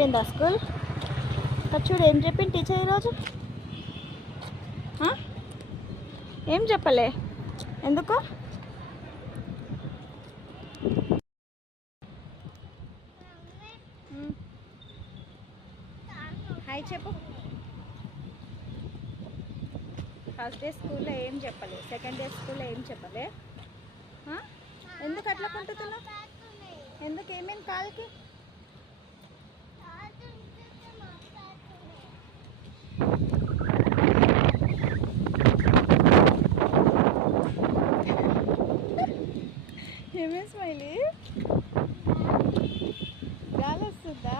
అయిపోయిందా స్కూల్? చూడు ఏం చెప్పింది టీచర్ ఈరోజు. ఏం చెప్పలే ఎందుకు? హాయ్ చెప్పు. ఫస్ట్ డే స్కూల్లో ఏం చెప్పలే, సెకండ్ డే స్కూల్లో ఏం చెప్పలే. ఎందుకు అట్లా కుంటున్నావు? ఎందుకు ఏమేమి కాలుకి? ఏమేమి స్మైలీ? గాలి వస్తుందా?